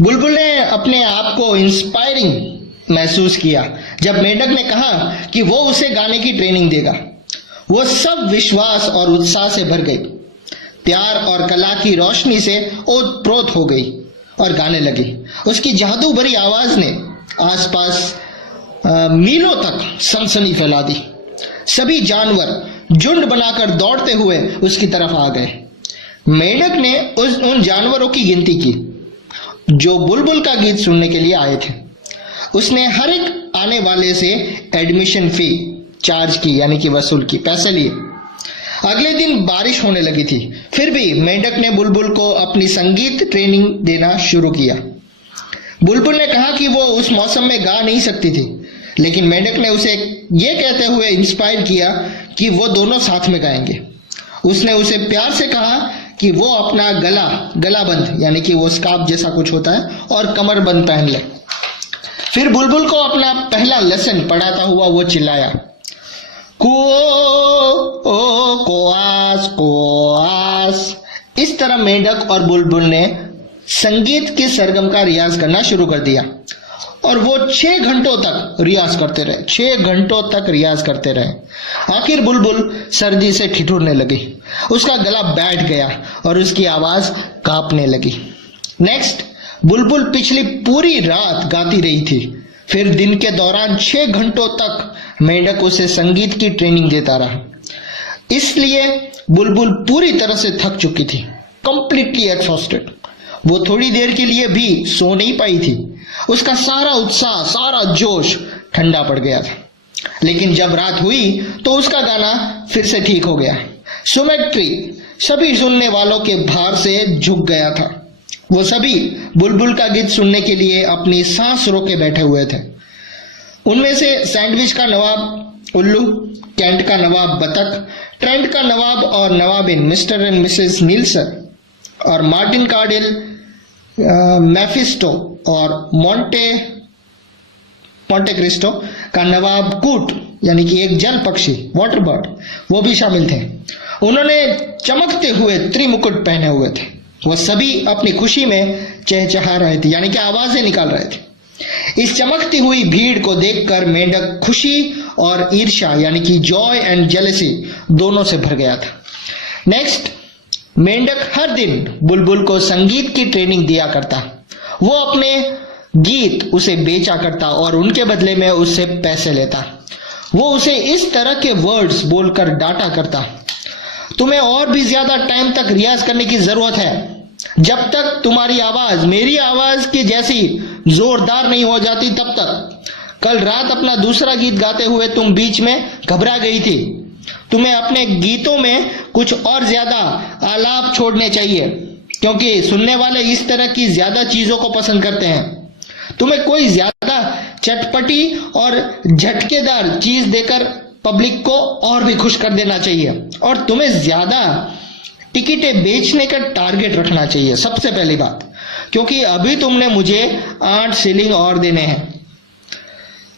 बुलबुल ने अपने आप को इंस्पायरिंग महसूस किया जब मेंढक ने कहा कि वो उसे गाने की ट्रेनिंग देगा। वो सब विश्वास और उत्साह से भर गई, प्यार और कला की रोशनी से ओतप्रोत हो गई और गाने लगी। उसकी जादू भरी आवाज ने आसपास मीलों तक सनसनी फैला दी। सभी जानवर झुंड बनाकर दौड़ते हुए उसकी तरफ आ गए। मेंढक ने उन जानवरों की गिनती की जो बुलबुल का गीत सुनने के लिए आए थे। उसने हर एक आने वाले से एडमिशन फी चार्ज की, यानी कि वसूल की, पैसे लिए। अगले दिन बारिश होने लगी थी, फिर भी मेंढक ने बुलबुल को अपनी संगीत ट्रेनिंग देना शुरू किया। बुलबुल ने कहा कि वो उस मौसम में गा नहीं सकती थी, लेकिन मेंढक ने उसे ये कहते हुए इंस्पायर किया कि वो दोनों साथ में गाएंगे। उसने उसे प्यार से कहा कि वो अपना गलाबंद, यानी कि वो स्कार्फ जैसा कुछ होता है, और कमरबंद पहन ले। फिर बुलबुल को अपना पहला लेसन पढ़ाता हुआ वो चिल्लाया, कोआस कोआस। इस तरह मेंढक और बुलबुल ने संगीत के सरगम का रियाज करना शुरू कर दिया और वो 6 घंटों तक रियाज करते रहे। 6 घंटों तक रियाज करते रहे। आखिर बुलबुल सर्दी से ठिठुरने लगी, उसका गला बैठ गया और उसकी आवाज कांपने लगी। नेक्स्ट, बुलबुल पिछली पूरी रात गाती रही थी। फिर दिन के दौरान 6 घंटों तक मेंढक उसे संगीत की ट्रेनिंग देता रहा। इसलिए बुलबुल पूरी तरह से थक चुकी थी, कंप्लीटली एग्जॉस्टेड। वो थोड़ी देर के लिए भी सो नहीं पाई थी। उसका सारा उत्साह, सारा जोश ठंडा पड़ गया था। लेकिन जब रात हुई तो उसका गाना फिर से ठीक हो गया। सुमेट्री सभी सुनने वालों के भार से झुक गया था। वो सभी बुलबुल का गीत सुनने के लिए अपनी सांस रोके बैठे हुए थे। उनमें से सैंडविच का नवाब उल्लू, कैंट का नवाब बतख, ट्रेंट का नवाब और नवाबिन मिस्टर एंड मिसेस नील्सन, और मार्टिन कार्डिल, मैफिस्टो और मोंटे क्रिस्टो का नवाब कूट, यानी कि एक जल पक्षी, वाटर बर्ड, वो भी शामिल थे। उन्होंने चमकते हुए त्रिमुकुट पहने हुए थे। वो सभी अपनी खुशी में चहचहा रहे थे, यानी कि आवाजें निकाल रहे थे। इस चमकती हुई भीड़ को देखकर मेंढक खुशी और ईर्ष्या, यानी कि जॉय एंड जेलसी, दोनों से भर गया था। नेक्स्ट, मेंढक हर दिन बुलबुल को संगीत की ट्रेनिंग दिया करता। वो अपने गीत उसे बेचा करता और उनके बदले में उससे पैसे लेता। वो उसे इस तरह के वर्ड्स बोलकर डांटा करता, तुम्हें और भी ज्यादा टाइम तक रियाज करने की जरूरत है। जब तक तुम्हारी आवाज मेरी आवाज की जैसी जोरदार नहीं हो जाती तब तक। कल रात अपना दूसरा गीत गाते हुए तुम बीच में घबरा गई थी। तुम्हें अपने गीतों में कुछ और ज्यादा आलाप छोड़ने चाहिए, क्योंकि सुनने वाले इस तरह की ज्यादा चीजों को पसंद करते हैं। तुम्हें कोई ज्यादा चटपटी और झटकेदार चीज देकर पब्लिक को और भी खुश कर देना चाहिए, और तुम्हें ज्यादा टिकटें बेचने का टारगेट रखना चाहिए, सबसे पहली बात, क्योंकि अभी तुमने मुझे 8 शिलिंग और देने हैं।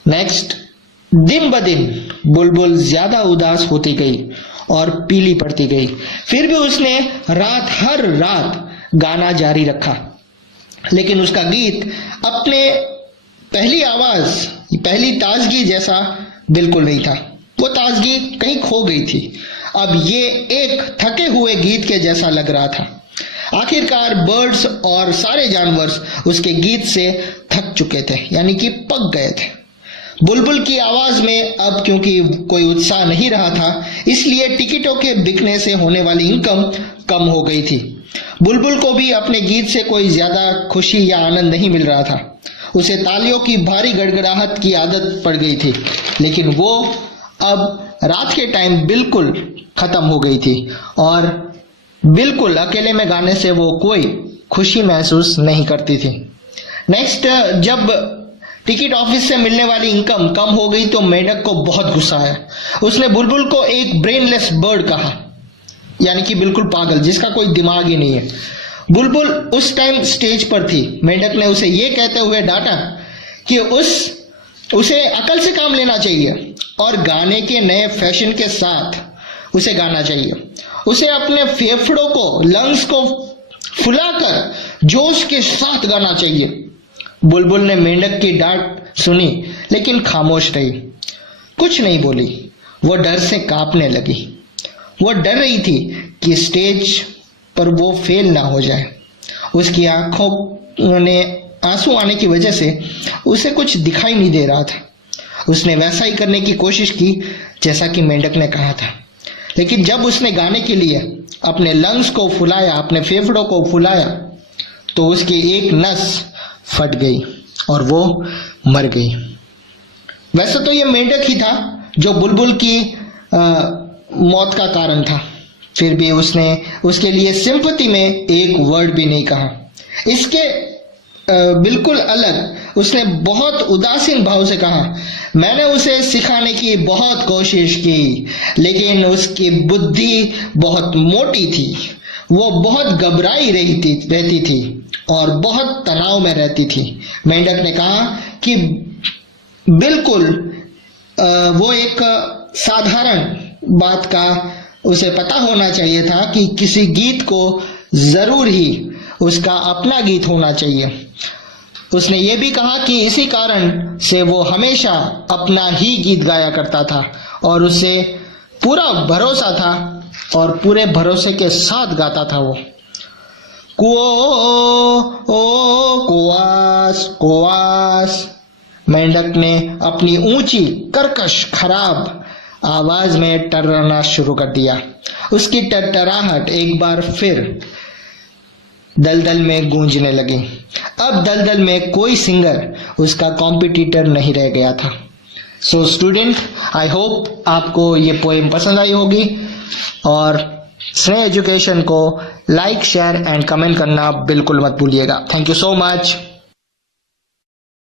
नेक्स्ट, दिन ब दिन बुलबुल ज्यादा उदास होती गई और पीली पड़ती गई। फिर भी उसने हर रात गाना जारी रखा, लेकिन उसका गीत अपने पहली आवाज, पहली ताजगी जैसा बिल्कुल नहीं था। वो ताजगी कहीं खो गई थी। अब ये एक थके हुए गीत के जैसा लग रहा था। आखिरकार बर्ड्स और सारे जानवर उसके गीत से थक चुके थे, यानी कि पक गए थे। बुलबुल की आवाज में अब क्योंकि कोई उत्साह नहीं रहा था, इसलिए टिकटों के बिकने से होने वाली इनकम कम हो गई थी। बुलबुल को भी अपने गीत से कोई ज्यादा खुशी या आनंद नहीं मिल रहा था। उसे तालियों की भारी गड़गड़ाहट की आदत पड़ गई थी, लेकिन वो अब रात के टाइम बिल्कुल खत्म हो गई थी और बिल्कुल अकेले में गाने से वो कोई खुशी महसूस नहीं करती थी। नेक्स्ट, जब टिकट ऑफिस से मिलने वाली इनकम कम हो गई तो मेंढक को बहुत गुस्सा आया। उसने बुलबुल को एक ब्रेनलेस बर्ड कहा, यानी कि बिल्कुल पागल, जिसका कोई दिमाग ही नहीं है। बुलबुल उस टाइम स्टेज पर थी। मेंढक ने उसे ये कहते हुए डांटा कि उसे अकल से काम लेना चाहिए और गाने के नए फैशन के साथ उसे गाना चाहिए। उसे अपने फेफड़ों को, लंग्स को फुलाकर जोश के साथ गाना चाहिए। बुलबुल ने मेंढक की डांट सुनी लेकिन खामोश रही, कुछ नहीं बोली। वो डर से कांपने लगी। वो डर रही थी कि स्टेज पर वो फेल ना हो जाए। उसकी आंखों में आंसू आने की वजह से उसे कुछ दिखाई नहीं दे रहा था। उसने वैसा ही करने की कोशिश की जैसा कि मेंढक ने कहा था, लेकिन जब उसने गाने के लिए अपने लंग्स को फुलाया, अपने फेफड़ों को फुलाया, तो उसकी एक नस फट गई और वो मर गई। वैसे तो ये मेंढक ही था जो बुलबुल की मौत का कारण था, फिर भी उसने उसके लिए सिंपैथी में एक वर्ड भी नहीं कहा। इसके बिल्कुल अलग उसने बहुत उदासीन भाव से कहा, मैंने उसे सिखाने की बहुत कोशिश की, लेकिन उसकी बुद्धि बहुत मोटी थी। वो बहुत घबराई रहती थी और बहुत तनाव में रहती थी। मेंढक ने कहा कि बिल्कुल वो एक साधारण बात का उसे पता होना चाहिए था कि किसी गीत को जरूर ही उसका अपना गीत होना चाहिए। उसने ये भी कहा कि इसी कारण से वो हमेशा अपना ही गीत गाया करता था और उसे पूरा भरोसा था और पूरे भरोसे के साथ गाता था वो। कुआस कुआस, मेंढक ने अपनी ऊंची कर्कश खराब आवाज में टर्राना शुरू कर दिया। उसकी टरटराहट एक बार फिर दलदल में गूंजने लगी। अब दलदल में कोई सिंगर उसका कॉम्पिटिटर नहीं रह गया था। सो स्टूडेंट, आई होप आपको ये पोएम पसंद आई होगी और स्नेह एजुकेशन को लाइक, शेयर एंड कमेंट करना बिल्कुल मत भूलिएगा। Thank you so much.